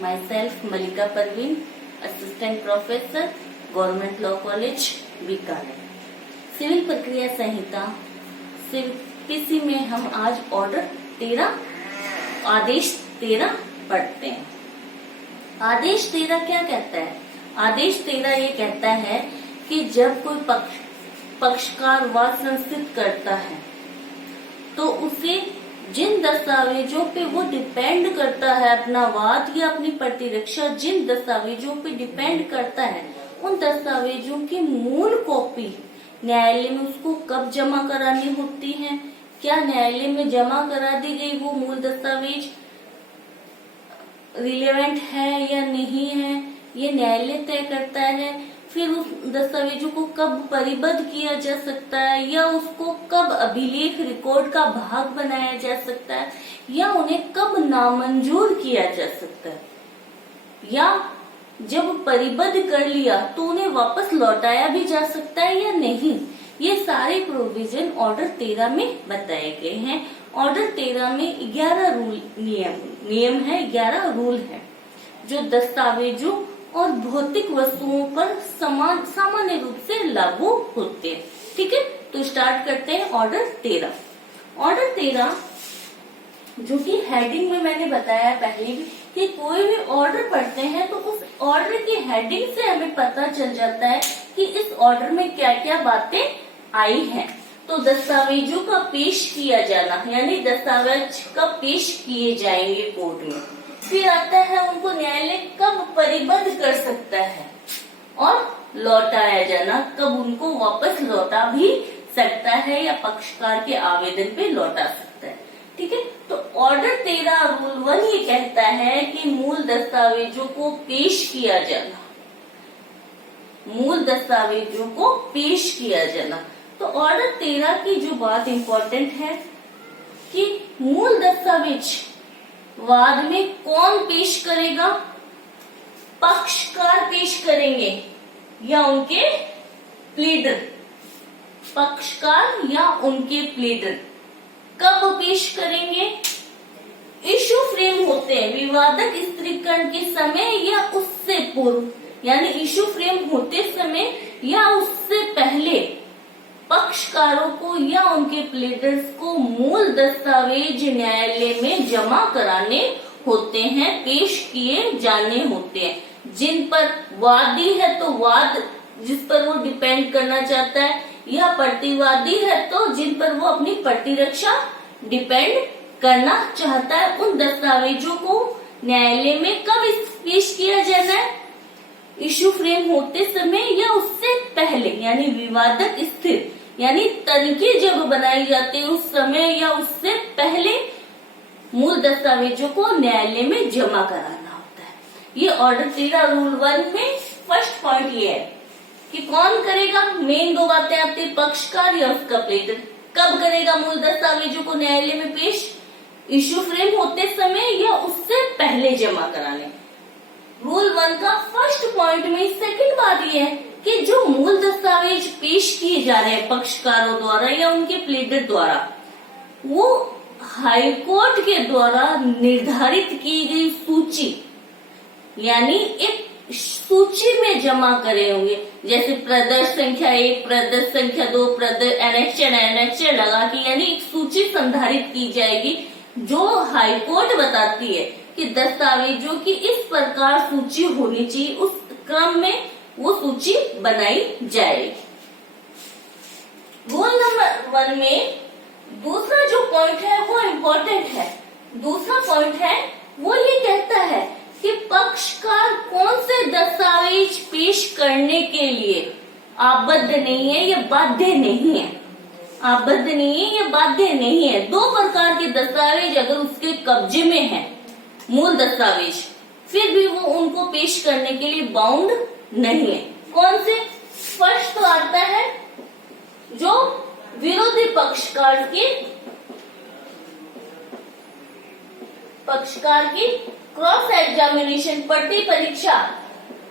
myself Malika Parveen, Assistant Professor, Government Law College, Bikaner. सिविल प्रक्रिया संहिता पीसी में हम आज ऑर्डर 13 आदेश 13 पढ़ते हैं। आदेश 13 क्या कहता है? आदेश 13 ये कहता है कि जब कोई पक्षकार वाद संस्थित करता है तो उसे जिन दस्तावेजों पे वो डिपेंड करता है, अपना वाद या अपनी प्रतिरक्षा जिन दस्तावेजों पे डिपेंड करता है, उन दस्तावेजों की मूल कॉपी न्यायालय में उसको कब जमा करानी होती है, क्या न्यायालय में जमा करा दी गई वो मूल दस्तावेज रिलेवेंट है या नहीं है, ये न्यायालय तय करता है। फिर उस दस्तावेजों को कब परिबद्ध किया जा सकता है या उसको कब अभिलेख रिकॉर्ड का भाग बनाया जा सकता है या उन्हें कब नामंजूर किया जा सकता है, या जब परिबद्ध कर लिया तो उन्हें वापस लौटाया भी जा सकता है या नहीं। ये सारे प्रोविजन ऑर्डर 13 में बताए गए हैं। ऑर्डर 13 में 11 नियम है, 11 रूल है जो दस्तावेजों और भौतिक वस्तुओं पर सामान्य रूप से लागू होते हैं। ठीक है, तो स्टार्ट करते हैं ऑर्डर 13। ऑर्डर 13 जो कि हेडिंग में मैंने बताया पहले भी कि कोई भी ऑर्डर पढ़ते हैं तो उस ऑर्डर की हेडिंग से हमें पता चल जाता है कि इस ऑर्डर में क्या क्या बातें आई हैं। तो दस्तावेजों का पेश किया जाना, यानी दस्तावेज कब पेश किए जाएंगे कोर्ट में। फिर आता है उनको न्यायालय कब परिबद्ध कर सकता है, और लौटाया जाना, कब उनको वापस लौटा भी सकता है या पक्षकार के आवेदन पे लौटा सकता है। ठीक है, तो ऑर्डर 13 रूल 1 ये कहता है कि मूल दस्तावेजों को पेश किया जाना, मूल दस्तावेजों को पेश किया जाना। तो ऑर्डर 13 की जो बात इंपॉर्टेंट है कि मूल दस्तावेज वाद में कौन पेश करेगा? पक्षकार पेश करेंगे या उनके प्लीडर? पक्षकार या उनके प्लीडर कब पेश करेंगे? इशू फ्रेम होते हैं विवादक स्थिरीकरण के समय या उससे पूर्व, यानी इशू फ्रेम होते समय या उससे पहले पक्षकारों को या उनके प्लीडर्स को मूल दस्तावेज न्यायालय में जमा कराने होते हैं, पेश किए जाने होते हैं। जिन पर वादी है तो वाद जिस पर वो डिपेंड करना चाहता है, या प्रतिवादी है तो जिन पर वो अपनी प्रतिरक्षा डिपेंड करना चाहता है, उन दस्तावेजों को न्यायालय में कब पेश किया जाना है? इशू फ्रेम होते समय या उससे पहले, यानी विवादक स्थिर यानी तनखी जब बनाई जाती है उस समय या उससे पहले मूल दस्तावेजों को न्यायालय में जमा कराना होता है। ये ऑर्डर 13 रूल 1 में फर्स्ट पॉइंट ये है कि कौन करेगा। मेन दो बातें आती है, पक्षकार या उसका प्लीडर। कब करेगा मूल दस्तावेजों को न्यायालय में पेश? इशू फ्रेम होते समय या उससे पहले जमा कराने। रूल 1 का फर्स्ट पॉइंट में सेकंड बात ये है कि जो मूल दस्तावेज पेश किए जा रहे हैं पक्षकारों द्वारा या उनके प्लीडर द्वारा, वो हाईकोर्ट के द्वारा निर्धारित की गई सूची, यानी एक सूची में जमा करे होंगे। जैसे प्रदर्श संख्या 1, प्रदर्श संख्या 2, एनेक्चर लगा के, यानी एक सूची संधारित की जाएगी जो हाईकोर्ट बताती है कि दस्तावेजों की इस प्रकार सूची होनी चाहिए। उस क्रम में वो सूची बनाई जाएगी। रूल नंबर 1 में दूसरा जो पॉइंट है वो इम्पोर्टेंट है। दूसरा पॉइंट है वो ये कहता है कि पक्षकार कौन से दस्तावेज पेश करने के लिए आबद्ध नहीं है या बाध्य नहीं है। आबद्ध नहीं है या बाध्य नहीं है। 2 प्रकार के दस्तावेज अगर उसके कब्जे में है, मूल दस्तावेज, फिर भी वो उनको पेश करने के लिए बाउंड नहीं है। कौन से? फर्स्ट तो आता है जो विरोधी पक्षकार की क्रॉस एग्जामिनेशन, प्रति परीक्षा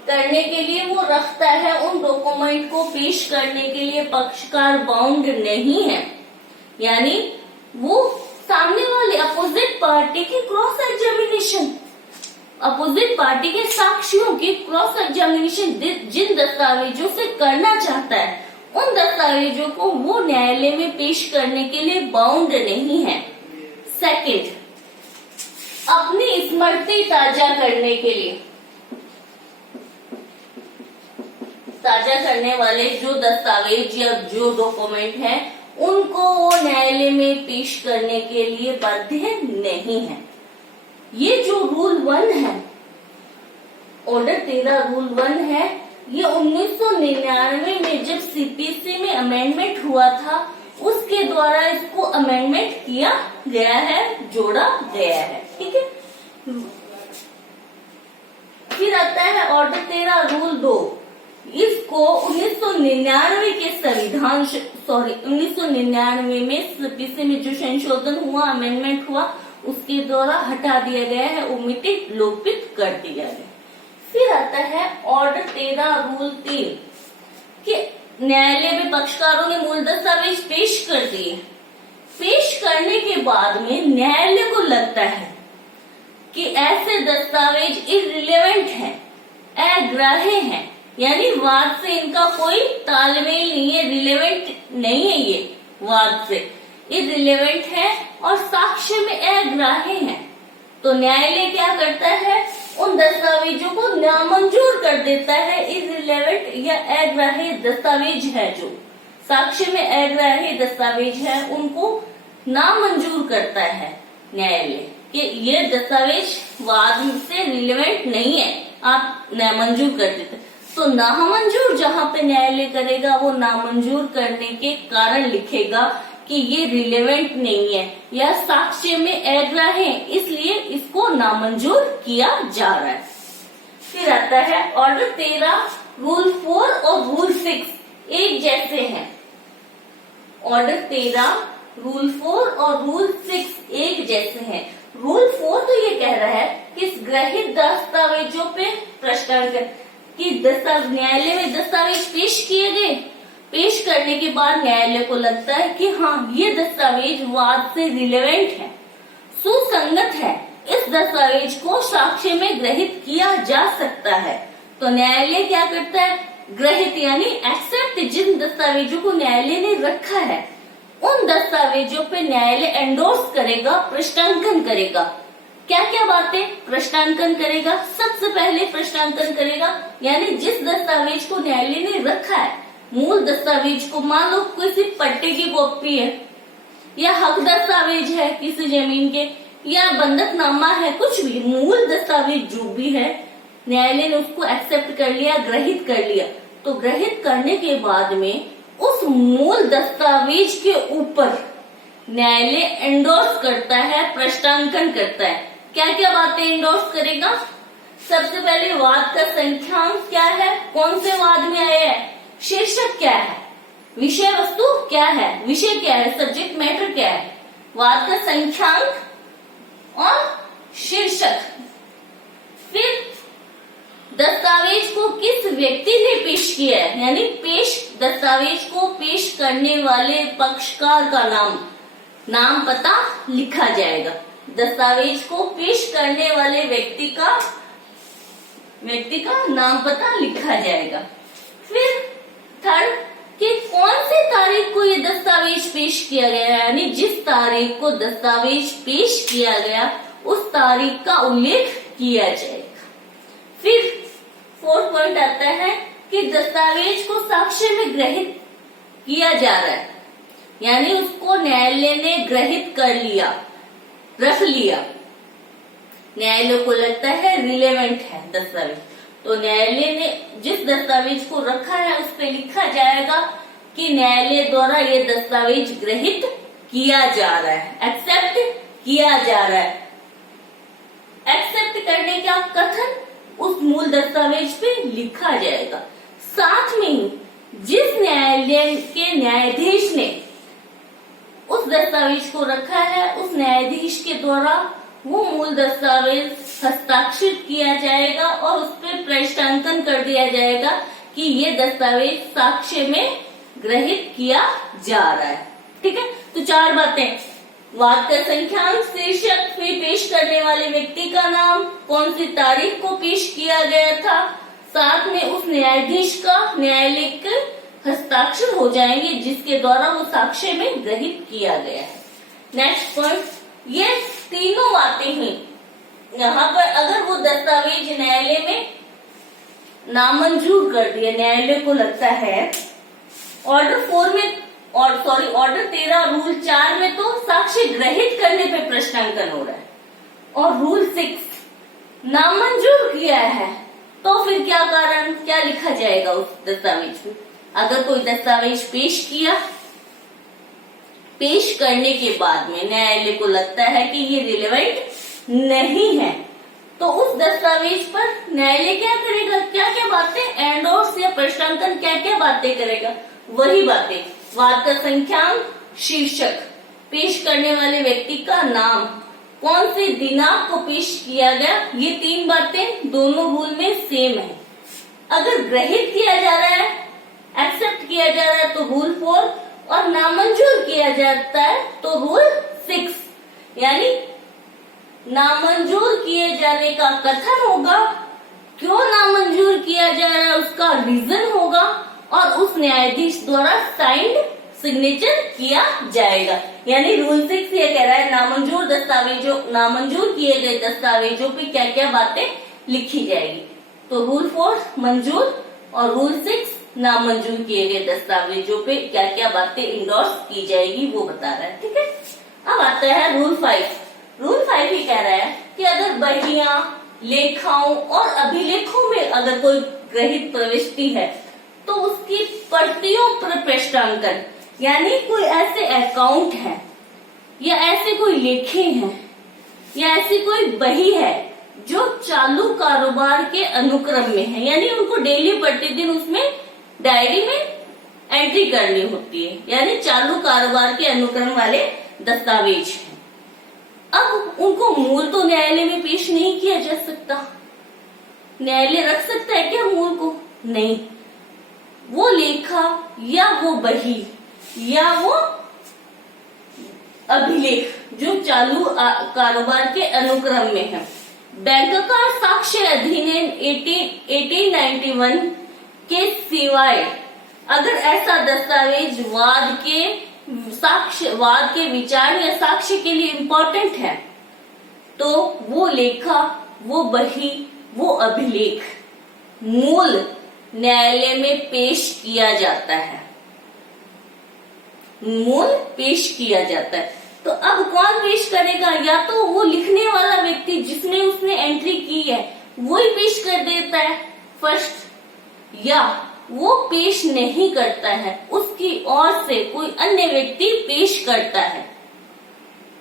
करने के लिए वो रखता है, उन डॉक्यूमेंट को पेश करने के लिए पक्षकार बाउंड नहीं है। यानी वो सामने वाले अपोजिट पार्टी की क्रॉस एग्जामिनेशन अपोजिट पार्टी के साक्षियों की क्रॉस एग्जामिनेशन जिन दस्तावेजों से करना चाहता है उन दस्तावेजों को वो न्यायालय में पेश करने के लिए बाउंड नहीं है। सेकंड, अपनी स्मृति ताजा करने के लिए, ताजा करने वाले जो दस्तावेज या जो डॉक्यूमेंट है उनको वो न्यायालय में पेश करने के लिए बाध्य नहीं है। ये जो रूल 1 है, ऑर्डर 13 रूल 1 है, ये 1999 में जब सीपीसी में अमेंडमेंट हुआ था उसके द्वारा इसको अमेंडमेंट किया गया है, जोड़ा गया है। ठीक है। फिर आता है ऑर्डर 13 रूल 2। इसको 1999 के संविधान 1999 में सीपीसी में जो संशोधन हुआ, अमेंडमेंट हुआ, उसके द्वारा हटा दिया गया है, ओमिटेड, लोपित कर दिया गया। फिर आता है ऑर्डर 13 रूल 3 कि न्यायालय में पक्षकारों ने मूल दस्तावेज पेश कर दिए। पेश करने के बाद में न्यायालय को लगता है कि ऐसे दस्तावेज इररिलेवेंट हैं, अग्राह्य हैं, यानी वाद से इनका कोई तालमेल नहीं है, रिलेवेंट नहीं है, ये वाद से इररिलेवेंट है और साक्ष्य में अग्राह्य है, तो न्यायालय क्या करता है, उन दस्तावेजों को नामंजूर कर देता है। इररिलेवेंट या अग्राह्य दस्तावेज है, जो साक्ष्य में अग्राह्य दस्तावेज है, उनको नामंजूर करता है न्यायालय कि ये दस्तावेज वाद से रिलेवेंट नहीं है, आप नामंजूर कर देते। तो नामंजूर जहाँ पे न्यायालय करेगा वो नामंजूर करने के कारण लिखेगा कि ये रिलेवेंट नहीं है या साक्ष्य में अग्राह्य है, इसलिए इसको नामंजूर किया जा रहा है। फिर आता है ऑर्डर 13 रूल 4 और रूल 6 एक जैसे हैं। ऑर्डर 13 रूल 4 और रूल 6 एक जैसे हैं। रूल 4 तो ये कह रहा है कि ग्रहित दस्तावेजों पे प्रश्नांकन कि न्यायालय में दस्तावेज पेश किए गए, पेश करने के बाद न्यायालय को लगता है कि हाँ ये दस्तावेज वाद से रिलेवेंट है, सुसंगत है, इस दस्तावेज को साक्ष्य में ग्रहित किया जा सकता है, तो न्यायालय क्या करता है, ग्रहित यानी एक्सेप्ट, जिन दस्तावेजों को न्यायालय ने रखा है उन दस्तावेजों पे न्यायालय एंडोर्स करेगा, प्रश्नांकन करेगा। क्या क्या बातें प्रश्नांकन करेगा, सबसे पहले प्रश्नांकन करेगा यानी जिस दस्तावेज को न्यायालय ने रखा है, मूल दस्तावेज को, मान लो किसी पट्टे की कॉपी है या हक दस्तावेज है किसी जमीन के या बंधकनामा है, कुछ भी मूल दस्तावेज जो भी है, न्यायालय ने उसको एक्सेप्ट कर लिया, ग्रहित कर लिया, तो ग्रहित करने के बाद में उस मूल दस्तावेज के ऊपर न्यायालय एंडोर्स करता है, प्रश्नांकन करता है। क्या क्या बातें एंडोर्स करेगा, सबसे पहले वाद का संख्यांक क्या है, कौन से वाद में आया है, शीर्षक क्या है, विषय वस्तु क्या है, विषय क्या है, सब्जेक्ट मैटर क्या है, वाद का संख्यांक और शीर्षक। फिर दस्तावेज को किस व्यक्ति ने पेश किया है, यानी दस्तावेज को पेश करने वाले पक्षकार का नाम पता लिखा जाएगा। दस्तावेज को पेश करने वाले व्यक्ति का नाम पता लिखा जाएगा। फिर थर्ड कि कौन सी तारीख को ये दस्तावेज पेश किया गया है, यानी जिस तारीख को दस्तावेज पेश किया गया उस तारीख का उल्लेख किया जाएगा। फिर फोर्थ पॉइंट आता है कि दस्तावेज को साक्ष्य में ग्रहित किया जा रहा है, यानी उसको न्यायालय ने ग्रहित कर लिया, रख लिया, न्यायालय को लगता है रिलेवेंट है दस्तावेज, तो न्यायालय ने जिस दस्तावेज को रखा है उस पर लिखा जाएगा कि न्यायालय द्वारा ये दस्तावेज ग्रहित किया जा रहा है, एक्सेप्ट किया जा रहा है। एक्सेप्ट करने का कथन उस मूल दस्तावेज पे लिखा जाएगा। साथ में ही जिस न्यायालय के न्यायाधीश ने उस दस्तावेज को रखा है उस न्यायाधीश के द्वारा वो मूल दस्तावेज हस्ताक्षरित किया जाएगा और उस पर प्रश्नांकन कर दिया जाएगा कि ये दस्तावेज साक्ष्य में ग्रहित किया जा रहा है। ठीक है, तो चार बातें, वाद का संख्यांक, शीर्षक, फिर पेश करने वाले व्यक्ति का नाम, कौन सी तारीख को पेश किया गया था, साथ में उस न्यायाधीश का न्यायालय के हस्ताक्षर हो जाएंगे जिसके द्वारा वो साक्ष्य में ग्रहित किया गया है। नेक्स्ट पॉइंट, ये तीनों बातें हैं। यहाँ पर अगर वो दस्तावेज न्यायालय में नामंजूर कर दिया, न्यायालय को लगता है ऑर्डर 4 में ऑर्डर 13 रूल 4 में तो साक्ष्य ग्रहित करने पे प्रश्नांकन हो रहा है, और रूल 6 नामंजूर किया है, तो फिर क्या कारण, क्या लिखा जाएगा उस दस्तावेज में। अगर कोई दस्तावेज पेश किया, पेश करने के बाद में न्यायालय को लगता है कि ये रिलेवेंट नहीं है, तो उस दस्तावेज पर न्यायालय क्या करेगा, क्या क्या बातें एंडोर्स या प्रश्नांकन क्या क्या बातें करेगा, वही बातें, वाद का संख्यांक, शीर्षक, पेश करने वाले व्यक्ति का नाम, कौन से दिनांक को पेश किया गया, ये 3 बातें दोनों रूल में सेम है। अगर ग्रहित किया जा रहा है, एक्सेप्ट किया जा रहा है तो रूल 4, और नामंजूर किया जाता है तो रूल 6। यानी नामंजूर किए जाने का कथन होगा, क्यों नामंजूर किया जा रहा है उसका रीजन होगा, और उस न्यायाधीश द्वारा साइंड सिग्नेचर किया जाएगा। यानी रूल 6 ये कह रहा है नामंजूर किए गए दस्तावेजों पे क्या क्या बातें लिखी जाएगी। तो रूल 4 मंजूर और रूल 6 नामंजूर किए गए दस्तावेजों पे क्या क्या बातें इंडोर्स की जाएगी वो बता रहा है। ठीक है, अब आता है रूल 5। रूल 5 ही कह रहा है कि अगर बहियां, लेखाओं और अभिलेखों में अगर कोई ग्रहित प्रविष्टि है तो उसकी प्रतियों पर प्रश्नांकन, यानी कोई ऐसे अकाउंट है या ऐसे कोई लेखे हैं या ऐसी कोई बही है जो चालू कारोबार के अनुक्रम में है, यानी उनको डेली प्रतिदिन उसमें डायरी में एंट्री करनी होती है, यानी चालू कारोबार के अनुक्रम वाले दस्तावेज हैं। अब उनको मूल तो न्यायालय में पेश नहीं किया जा सकता, न्यायालय रख सकता है क्या मूल को? नहीं, वो लेखा या वो बही या वो अभिलेख जो चालू कारोबार के अनुक्रम में है, बैंककार साक्ष्य अधिनियम 1891 के सिवाय अगर ऐसा दस्तावेज वाद के विचार या साक्ष्य के लिए इम्पोर्टेंट है तो वो लेखा, वो बही, वो अभिलेख मूल न्यायालय में पेश किया जाता है, मूल पेश किया जाता है। तो अब कौन पेश करेगा? या तो वो लिखने वाला व्यक्ति जिसने उसने एंट्री की है वो ही पेश कर देता है फर्स्ट, या वो पेश नहीं करता है, उसकी ओर से कोई अन्य व्यक्ति पेश करता है,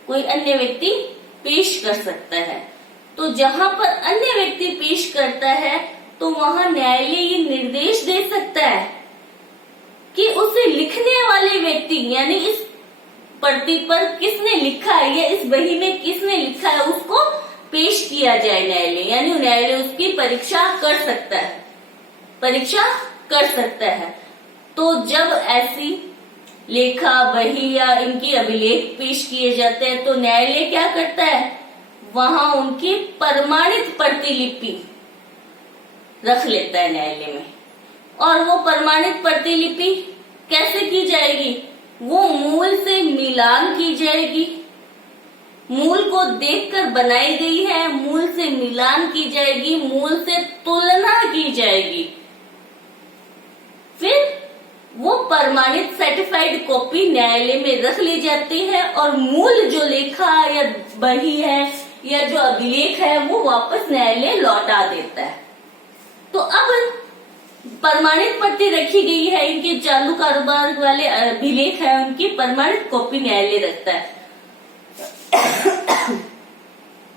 कोई अन्य व्यक्ति पेश कर सकता है। तो जहां पर अन्य व्यक्ति पेश करता है तो वहां न्यायालय ये निर्देश दे सकता है कि उसे लिखने वाले व्यक्ति, यानी इस प्रति पर किसने लिखा है या इस बही में किसने लिखा है उसको पेश किया जाए न्यायालय, यानी न्यायालय उसकी परीक्षा कर सकता है, परीक्षा कर सकता है। तो जब ऐसी लेखा, बही या इनकी अभिलेख पेश किए जाते हैं तो न्यायालय क्या करता है, वहां उनकी प्रमाणित प्रतिलिपि रख लेता है न्यायालय में। और वो प्रमाणित प्रतिलिपि कैसे की जाएगी? वो मूल से मिलान की जाएगी, मूल को देखकर बनाई गई है, मूल से मिलान की जाएगी, मूल से तुलना की जाएगी, फिर वो प्रमाणित सर्टिफाइड कॉपी न्यायालय में रख ली जाती है और मूल जो लेखा या बही है या जो अभिलेख है वो वापस न्यायालय लौटा देता है। तो अब प्रमाणित प्रति रखी गई है, इनके चालू कारोबार वाले अभिलेख है उनकी प्रमाणित कॉपी न्यायालय रखता है।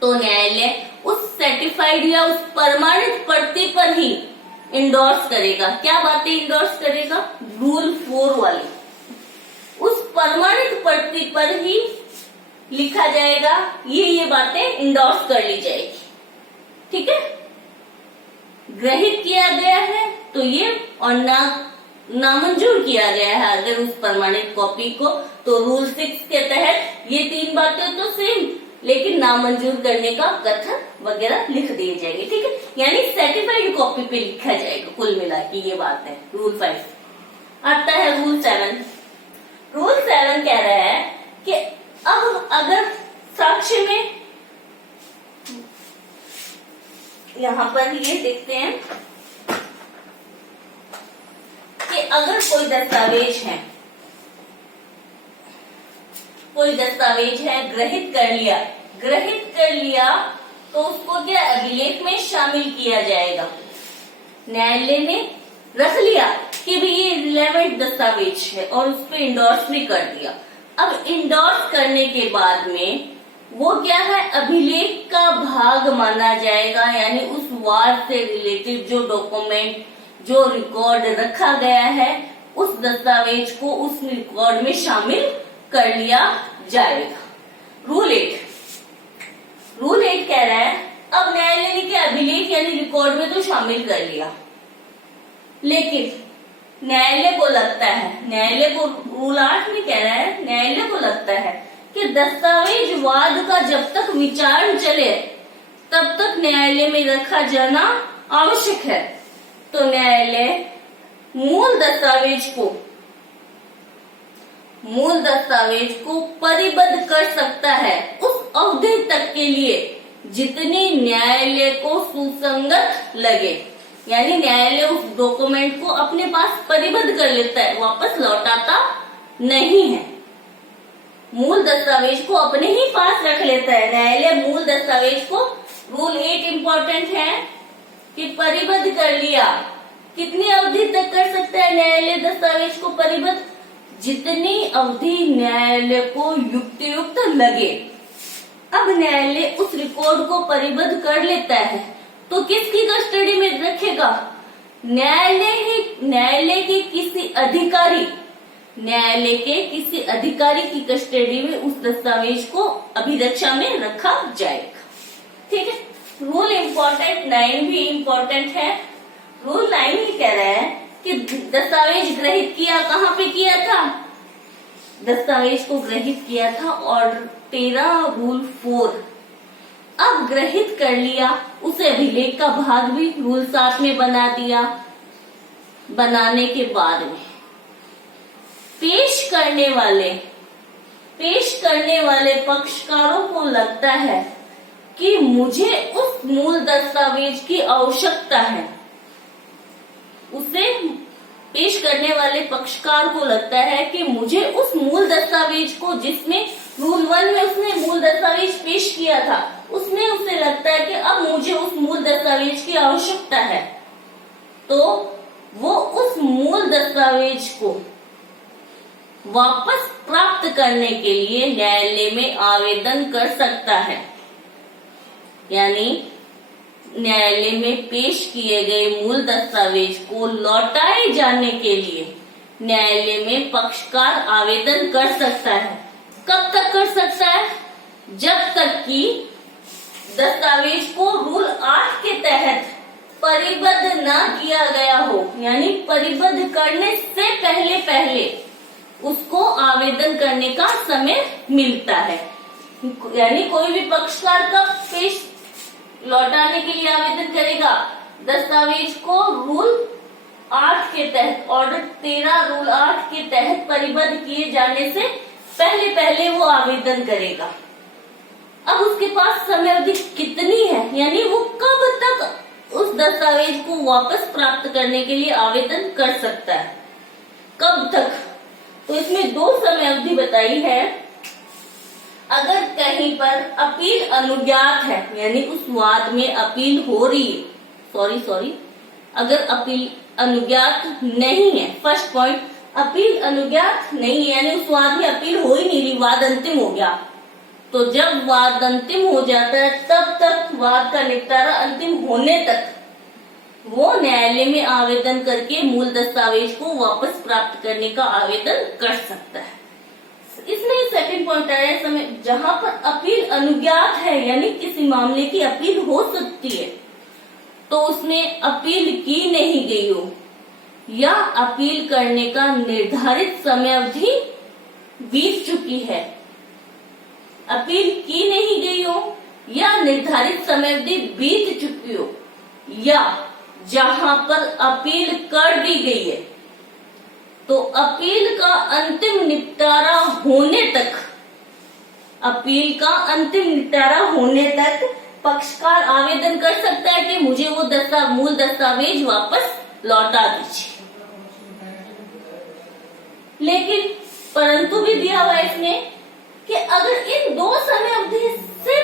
तो न्यायालय उस सर्टिफाइड या उस प्रमाणित प्रति पर ही इंडोर्स करेगा। क्या बातें इंडोर्स करेगा? रूल 4 वाली, उस प्रमाणित प्रति पर ही लिखा जाएगा, ये बातें इंडोर्स कर ली जाएगी। ठीक है, ग्रहित किया गया है तो ये, और ना नामंजूर किया गया है अगर उस प्रमाणित कॉपी को, तो रूल 6 के तहत ये 3 बातें तो सेम, लेकिन नामंजूर करने का कथन वगैरह लिख दिए जाएंगे। ठीक है, यानी सर्टिफाइड कॉपी पे लिखा जाएगा। कुल मिला के ये बात है। रूल 5 आता है रूल 7। रूल 7 कह रहा है कि अब अगर साक्ष्य में, यहां पर ये देखते हैं कि अगर कोई दस्तावेज है, ग्रहित कर लिया तो उसको क्या अभिलेख में शामिल किया जाएगा। न्यायालय ने रख लिया कि भी ये रिलेवेंट दस्तावेज है और उस पर इंडोर्स भी कर दिया। अब इंडोर्स करने के बाद में वो क्या है, अभिलेख का भाग माना जाएगा, यानी उस वाद से रिलेटेड जो डॉक्यूमेंट, जो रिकॉर्ड रखा गया है, उस दस्तावेज को उस रिकॉर्ड में शामिल कर लिया जाएगा। रूल 8 कह रहा है अब न्यायालय ने क्या अभिलेख यानी रिकॉर्ड में तो शामिल कर लिया, लेकिन न्यायालय को लगता है, रूल 8 में कह रहा है न्यायालय को लगता है कि दस्तावेज वाद का जब तक विचार चले तब तक न्यायालय में रखा जाना आवश्यक है। तो न्यायालय मूल दस्तावेज को परिबद्ध कर सकता है उस अवधि तक के लिए जितनी न्यायालय को सुसंगत लगे, यानी न्यायालय उस डॉक्यूमेंट को अपने पास परिबद्ध कर लेता है, वापस लौटाता नहीं है। मूल दस्तावेज को अपने ही पास रख लेता है न्यायालय। मूल दस्तावेज को रूल 8 इम्पोर्टेंट है कि परिबद्ध कर लिया। कितनी अवधि तक कर सकता है न्यायालय दस्तावेज को परिबद्ध? जितनी अवधि न्यायालय को युक्त लगे। अब न्यायालय उस रिकॉर्ड को परिबद्ध कर लेता है तो किसकी कस्टडी में रखेगा? न्यायालय के किसी अधिकारी की कस्टडी में उस दस्तावेज को अभिरक्षा में रखा जाएगा। ठीक है, रूल इम्पोर्टेंट 9 भी इम्पोर्टेंट है। रूल 9 ही कह रहा है कि दस्तावेज ग्रहित किया, कहाँ पे किया था? दस्तावेज को ग्रहित किया था ऑर्डर 13 रूल 4। अब ग्रहित कर लिया, उसे अभिलेख का भाग भी रूल 7 में बना दिया। बनाने के बाद में पेश करने वाले पक्षकारों को लगता है कि मुझे उस मूल दस्तावेज की आवश्यकता है। उसे पेश करने वाले पक्षकार को लगता है कि मुझे उस मूल दस्तावेज को, जिसमें रूल 1 में उसने मूल दस्तावेज पेश किया था, उसमें उसे लगता है कि अब मुझे उस मूल दस्तावेज की आवश्यकता है, तो वो उस मूल दस्तावेज को वापस प्राप्त करने के लिए न्यायालय में आवेदन कर सकता है। यानी न्यायालय में पेश किए गए मूल दस्तावेज को लौटाए जाने के लिए न्यायालय में पक्षकार आवेदन कर सकता है। कब तक कर सकता है? जब तक कि दस्तावेज को रूल 8 के तहत परिबद्ध न किया गया हो, यानी परिबद्ध करने से पहले उसको आवेदन करने का समय मिलता है। यानी कोई भी पक्षकार कब पेश लौटाने के लिए आवेदन करेगा? दस्तावेज को रूल 8 के तहत, ऑर्डर 13 रूल 8 के तहत परिबद्ध किए जाने से पहले वो आवेदन करेगा। अब उसके पास समय अवधि कितनी है, यानी वो कब तक उस दस्तावेज को वापस प्राप्त करने के लिए आवेदन कर सकता है, कब तक? तो इसमें 2 समय अवधि बताई है। अगर कहीं पर अपील अनुज्ञात है, यानी उस वाद में अपील हो रही है, सॉरी, अगर अपील अनुज्ञात नहीं है, फर्स्ट पॉइंट, अपील अनुज्ञात नहीं है, यानी उस वाद में अपील हो ही नहीं रही, वाद अंतिम हो गया। तो जब वाद अंतिम हो जाता है तब तक वाद का निपटारा अंतिम होने तक वो न्यायालय में आवेदन करके मूल दस्तावेज को वापस प्राप्त करने का आवेदन कर सकता है। इसमें सेकंड पॉइंट आया समय जहां पर अपील अनुज्ञात है, यानी किसी मामले की अपील हो सकती है तो उसमें अपील की नहीं गई हो, या अपील करने का निर्धारित समय अवधि बीत चुकी है, अपील की नहीं गई हो या निर्धारित समय अवधि बीत चुकी हो, या जहां पर अपील कर दी गई है तो अपील का अंतिम निपटारा होने तक, अपील का अंतिम निपटारा होने तक पक्षकार आवेदन कर सकता है कि मुझे वो मूल दस्तावेज वापस लौटा दीजिए। लेकिन परंतु भी दिया हुआ है इसने कि अगर इन 2 समय अवधि से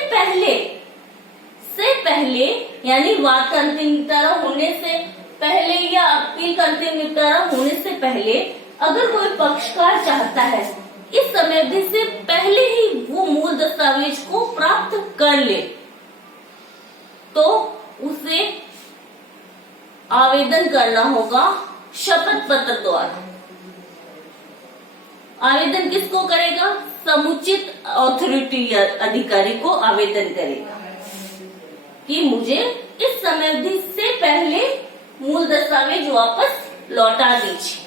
पहले यानी वाद का अंतिम निपटारा होने से पहले या अपील का अंतिम निपटारा होने से पहले अगर कोई पक्षकार चाहता है इस समय अवधि से पहले ही वो मूल दस्तावेज को प्राप्त कर ले, तो उसे आवेदन करना होगा शपथ पत्र द्वारा। आवेदन किसको करेगा? समुचित अथॉरिटी अधिकारी को आवेदन करेगा कि मुझे इस समय अवधि से पहले मूल दस्तावेज वापस लौटा दीजिए।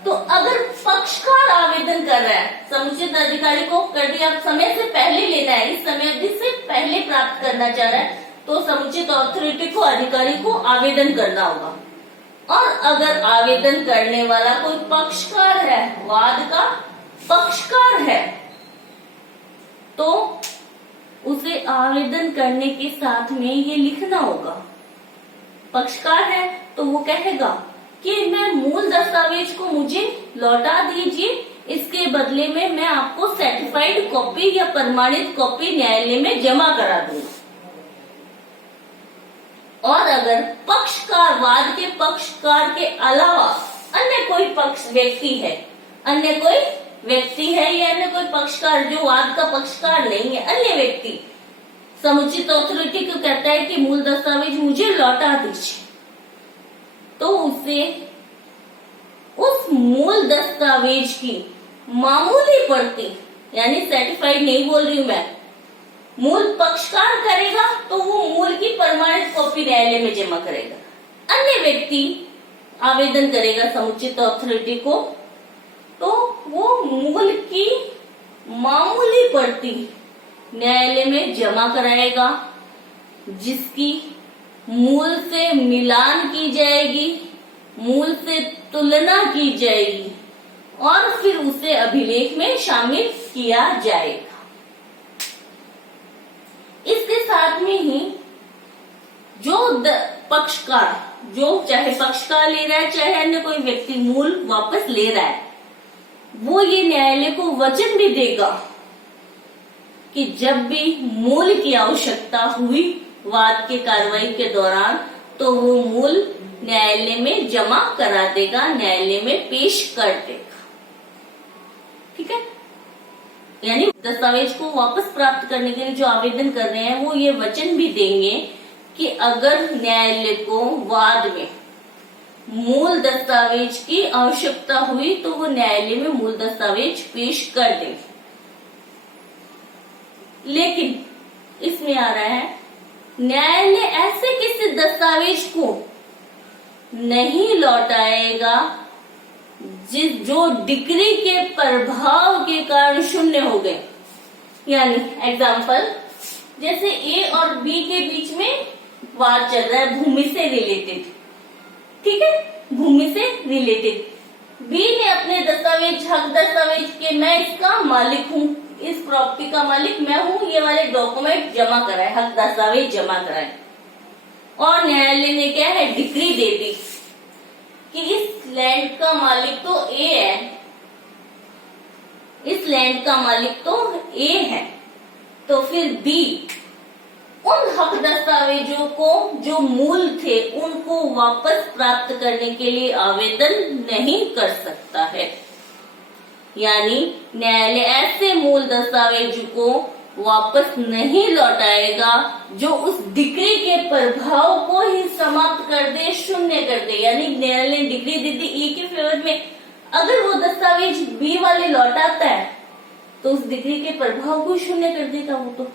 तो अगर पक्षकार आवेदन कर रहा है, समुचित अधिकारी को कर दिया, समय से पहले लेना है, इस समय अवधि से पहले प्राप्त करना चाह रहा है, तो समुचित अथॉरिटी को, अधिकारी को आवेदन करना होगा। और अगर आवेदन करने वाला कोई पक्षकार है, वाद का पक्षकार है, तो उसे आवेदन करने के साथ में ये लिखना होगा। पक्षकार है तो वो कहेगा कि मैं मूल दस्तावेज को मुझे लौटा दीजिए, इसके बदले में मैं आपको सर्टिफाइड कॉपी या प्रमाणित कॉपी न्यायालय में जमा करा दूंगा। और अगर पक्षकार, वाद के पक्षकार के अलावा अन्य कोई अन्य कोई व्यक्ति है या अन्य कोई पक्षकार जो वाद का पक्षकार नहीं है, अन्य व्यक्ति समुचित अथॉरिटी को कहता है कि मूल दस्तावेज मुझे लौटा दीजिए, तो उसे उस मूल दस्तावेज की मामूली प्रति, यानी सर्टिफाइड नहीं बोल रही हूं मैं, मूल पक्षकार करेगा तो वो मूल की प्रमाणित कॉपी न्यायालय में जमा करेगा। अन्य व्यक्ति आवेदन करेगा समुचित अथॉरिटी को, तो वो मूल की मामूली प्रति न्यायालय में जमा कराएगा, जिसकी मूल से मिलान की जाएगी, मूल से तुलना की जाएगी और फिर उसे अभिलेख में शामिल किया जाएगा। इसके साथ में ही जो पक्षकार, जो चाहे पक्षकार ले रहा है चाहे अन्य कोई व्यक्ति मूल वापस ले रहा है, वो ये न्यायालय को वचन भी देगा कि जब भी मूल की आवश्यकता हुई वाद के कार्रवाई के दौरान, तो वो मूल न्यायालय में जमा करा देगा, न्यायालय में पेश कर देगा। ठीक है, यानी दस्तावेज को वापस प्राप्त करने के लिए जो आवेदन कर रहे हैं वो ये वचन भी देंगे कि अगर न्यायालय को वाद में मूल दस्तावेज की आवश्यकता हुई तो वो न्यायालय में मूल दस्तावेज पेश कर देंगे। लेकिन इसमें आ रहा है, न्यायालय ऐसे किसी दस्तावेज को नहीं लौटाएगा जो डिक्री के प्रभाव के कारण शून्य हो गए। यानी एग्जाम्पल, जैसे ए और बी के बीच में वाद चल रहा है भूमि से रिलेटेड, ठीक है, भूमि से रिलेटेड। बी ने अपने दस्तावेज, हक दस्तावेज के मैं इसका मालिक हूँ, इस प्रॉपर्टी का मालिक मैं हूँ, ये वाले डॉक्यूमेंट जमा कराए, हक दस्तावेज जमा कराए, और न्यायालय ने क्या है, डिक्री दे दी कि इस लैंड का मालिक तो ए है, इस लैंड का मालिक तो ए है। तो फिर बी उन हक दस्तावेजों को जो मूल थे उनको वापस प्राप्त करने के लिए आवेदन नहीं कर सकता है। यानी न्यायालय ऐसे मूल दस्तावेज को वापस नहीं लौटाएगा जो उस डिक्री के प्रभाव को ही समाप्त कर दे, शून्य कर दे। यानी न्यायालय ने डिक्री दी थी ई के फेवर में, अगर वो दस्तावेज बी वाले लौटाता है तो उस डिक्री के प्रभाव को शून्य कर देगा वो, तो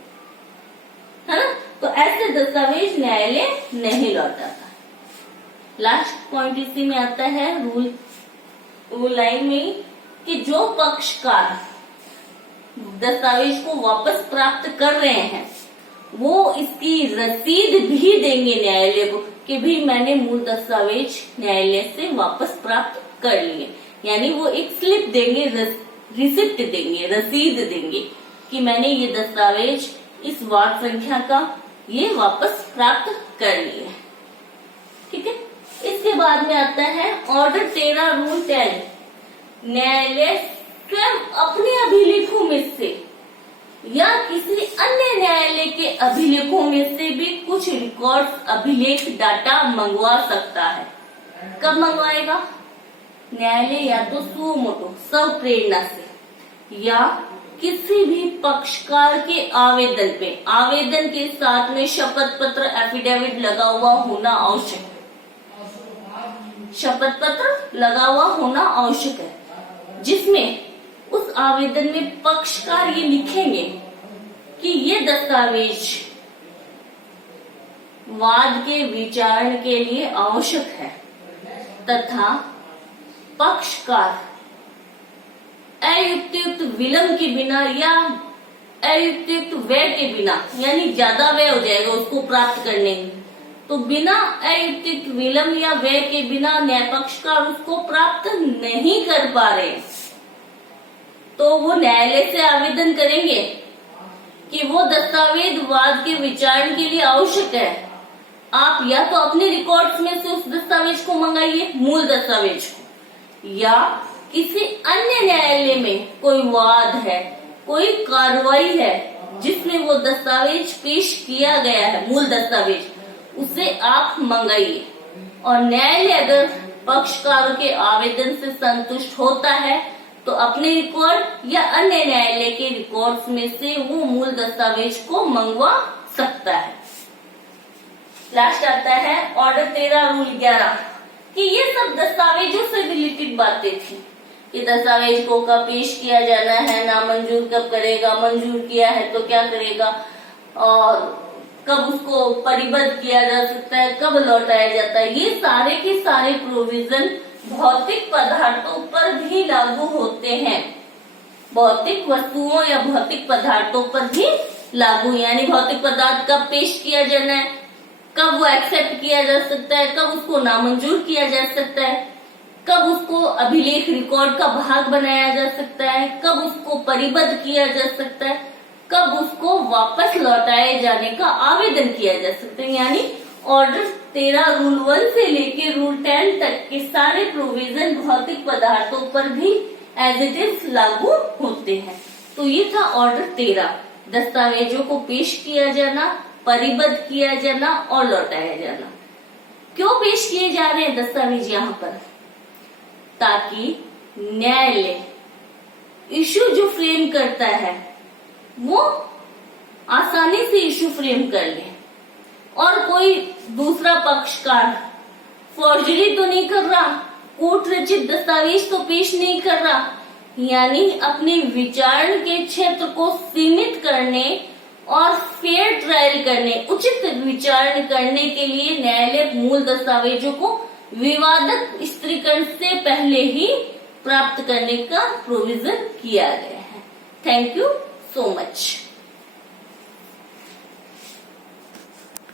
है ना। तो ऐसे दस्तावेज न्यायालय नहीं लौटाता। लास्ट पॉइंट इसी में आता है रूल लाइन में कि जो पक्षकार दस्तावेज को वापस प्राप्त कर रहे हैं वो इसकी रसीद भी देंगे न्यायालय को कि भी मैंने मूल दस्तावेज न्यायालय से वापस प्राप्त कर लिए। यानी वो एक स्लिप देंगे, रिसिप्ट देंगे, रसीद देंगे कि मैंने ये दस्तावेज इस वार्ड संख्या का ये वापस प्राप्त कर लिए। ठीक है। इसके बाद में आता है ऑर्डर 13 रूल 10। न्यायालय स्वयं अपने अभिलेखों में से या किसी अन्य न्यायालय के अभिलेखों में से भी कुछ रिकॉर्ड अभिलेख डाटा मंगवा सकता है। कब मंगवाएगा? न्यायालय या तो सुओ मोटो स्व प्रेरणा से या किसी भी पक्षकार के आवेदन पे, आवेदन के साथ में शपथ पत्र एफिडेविट लगा हुआ होना आवश्यक है। शपथ पत्र लगा हुआ होना आवश्यक है जिसमें उस आवेदन में पक्षकार ये लिखेंगे कि ये दस्तावेज वाद के विचारण के लिए आवश्यक है तथा पक्षकार अयुक्तियुक्त विलंब के बिना या अयुक्तियुक्त व्यय के बिना, यानी ज्यादा व्यय हो जाएगा उसको प्राप्त करने में, तो बिना अयुक्तियुक्त विलंब या व्यय के बिना न्याय पक्षकार उसको प्राप्त नहीं कर पा रहे तो वो न्यायालय से आवेदन करेंगे कि वो दस्तावेज वाद के विचारण के लिए आवश्यक है। आप या तो अपने रिकॉर्ड्स में से उस दस्तावेज को मंगाइए, मूल दस्तावेज को, या किसी अन्य न्यायालय में कोई वाद है, कोई कार्रवाई है जिसमें वो दस्तावेज पेश किया गया है, मूल दस्तावेज, उसे आप मंगाइए। और न्यायालय अगर पक्षकारों के आवेदन से संतुष्ट होता है तो अपने रिकॉर्ड या अन्य न्यायालय के रिकॉर्ड्स में से वो मूल दस्तावेज को मंगवा सकता है। लास्ट आता है ऑर्डर 13 रूल 11 कि ये सब दस्तावेजों से रिलेटेड बातें थी कि दस्तावेज को कब पेश किया जाना है, नामंजूर कब करेगा, मंजूर किया है तो क्या करेगा, और कब उसको परिबद्ध किया जा सकता है, कब लौटाया जाता है। ये सारे के सारे प्रोविजन भौतिक पदार्थों पर भी लागू होते हैं, भौतिक वस्तुओं या भौतिक पदार्थों पर भी लागू। यानी भौतिक पदार्थ कब पेश किया जाना है, कब वो एक्सेप्ट किया जा सकता है, कब उसको नामंजूर किया जा सकता है, कब उसको अभिलेख रिकॉर्ड का भाग बनाया जा सकता है, कब उसको परिबद्ध किया जा सकता है, कब उसको वापस लौटाए जाने का आवेदन किया जा सकता है। यानी ऑर्डर 13 रूल 1 से लेके रूल 10 तक के सारे प्रोविजन भौतिक पदार्थों पर भी एज इट इज लागू होते हैं। तो ये था ऑर्डर 13, दस्तावेजों को पेश किया जाना, परिबद्ध किया जाना और लौटाया जाना। क्यों पेश किए जा रहे हैं दस्तावेज यहाँ पर? ताकि न्यायालय इशू जो फ्रेम करता है वो आसानी से इशू फ्रेम कर ले और कोई दूसरा पक्षकार फॉर्जरी तो नहीं कर रहा, कोर्ट रचित दस्तावेज तो पेश नहीं कर रहा। यानी अपने विचारण के क्षेत्र को सीमित करने और फेयर ट्रायल करने, उचित विचारण करने के लिए न्यायालय मूल दस्तावेजों को विवादक स्त्रीकरण से पहले ही प्राप्त करने का प्रोविजन किया गया है। Thank you so much.